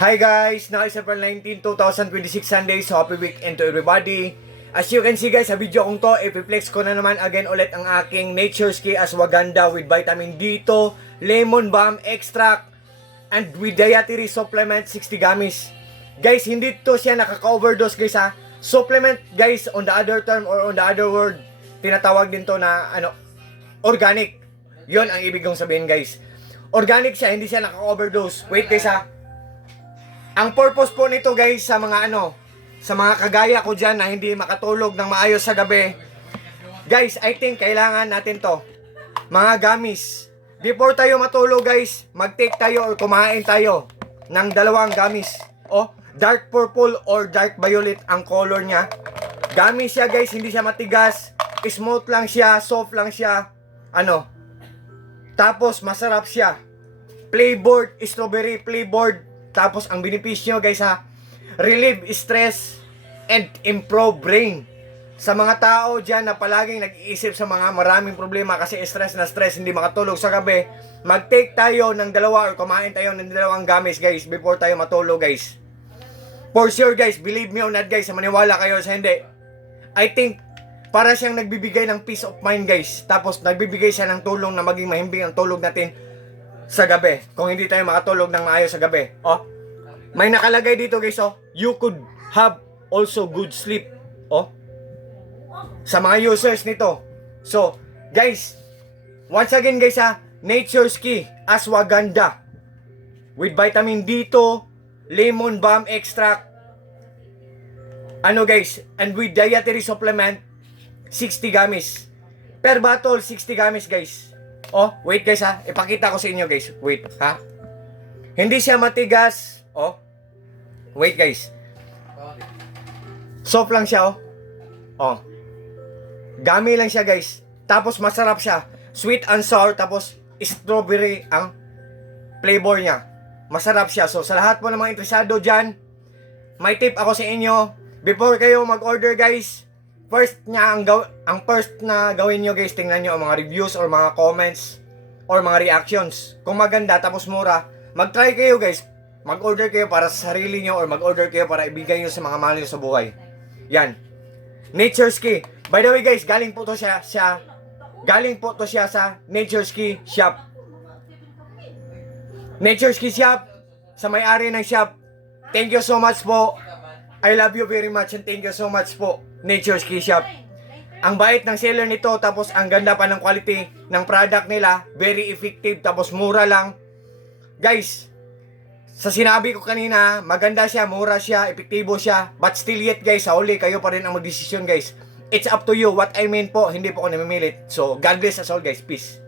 Hi guys! Now is April 19, 2026 Sunday, so happy weekend to everybody. As you can see guys, sa video kong to, ipiplex ko na naman again ulit ang aking Nature's Key Ashwagandha with vitamin D2, lemon balm extract, and with dietary supplement 60 gummies. Guys, hindi to siya nakaka-overdose guys ha. Supplement guys, on the other term or on the other word, tinatawag din to na organic. Yon ang ibig kong sabihin guys. Organic siya, hindi siya nakaka-overdose. Wait guys ha. Ang purpose po nito guys sa mga sa mga kagaya ko dyan na hindi makatulog ng maayos sa gabi. Guys, I think kailangan natin to. Mga gummies. Before tayo matulog guys, mag-take tayo or kumain tayo ng dalawang gummies. Dark purple or dark violet ang color niya. Gummies siya guys, hindi siya matigas. Smooth lang siya, soft lang siya. Tapos masarap siya. Flavored, strawberry flavored. Tapos ang benepisyo guys ha, relieve stress and improve brain. Sa mga tao dyan na palaging nag-iisip sa mga maraming problema kasi stress, hindi makatulog sa gabi, mag-take tayo ng dalawa or kumain tayo ng dalawang gummies guys before tayo matulog guys. For sure guys, believe me or not guys, maniwala kayo sa hindi, I think para siyang nagbibigay ng peace of mind guys. Tapos nagbibigay siya ng tulong na maging mahimbing ang tulog natin sa gabi. Kung hindi tayo makatulog ng maayos sa gabi. May nakalagay dito guys, you could have also good sleep. Sa mga users nito. So, guys, once again guys Nature's Key Ashwagandha with vitamin D2, lemon balm extract, guys, and with dietary supplement 60 gummies. Per bottle 60 gummies guys. Wait guys ipakita ko sa inyo guys. Wait Hindi siya matigas. Wait guys. Soft lang siya Gummy lang siya guys. Tapos masarap siya. Sweet and sour. Tapos strawberry ang flavor niya. Masarap siya. So sa lahat po ng mga interesado dyan, may tip ako sa inyo. Before kayo mag-order guys, first na gawin nyo guys, tingnan nyo ang mga reviews or mga comments or mga reactions. Kung maganda tapos mura, mag-try kayo guys. Mag-order kayo para sa sarili nyo or mag-order kayo para ibigay nyo sa mga mahal nyo sa buhay. Yan. Nature's Key. By the way guys, galing po to siya sa Nature's Key Shop. Nature's Key Shop, sa may-ari ng shop. Thank you so much po. I love you very much and thank you so much po, Nature's Key Shop. Ang bait ng seller nito, tapos ang ganda pa ng quality ng product nila. Very effective, tapos mura lang. Guys, sa sinabi ko kanina, maganda siya, mura siya, epektibo siya. But still yet guys, sa huli, kayo pa rin ang magdesisyon guys. It's up to you. What I mean po, hindi po ako namimilit. So, God bless us all guys. Peace.